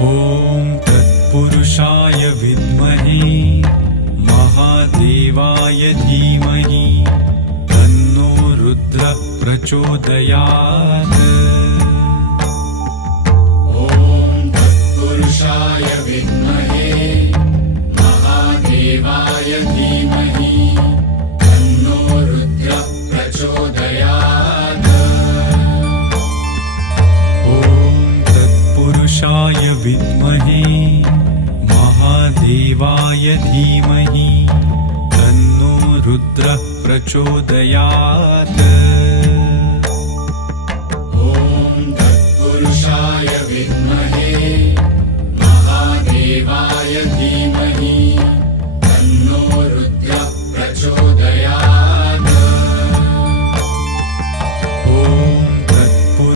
ॐ तत्पुरुषाय विद्महे महादेवाय धीमहि तन्नो रुद्रः प्रचोदयात्। ॐ तत्पुरुषाय विद्महे महादेवाय धीमहि तन्नो रुद्रः प्रचोदयात्। पुरुषाय विद्महे महादेवाय धीमहि तन्नो रुद्रः प्रचोदयात्। ॐ तत्पुरुषाय विद्महे महादेवाय धीमहि तन्नो रुद्रः प्रचोदयात्।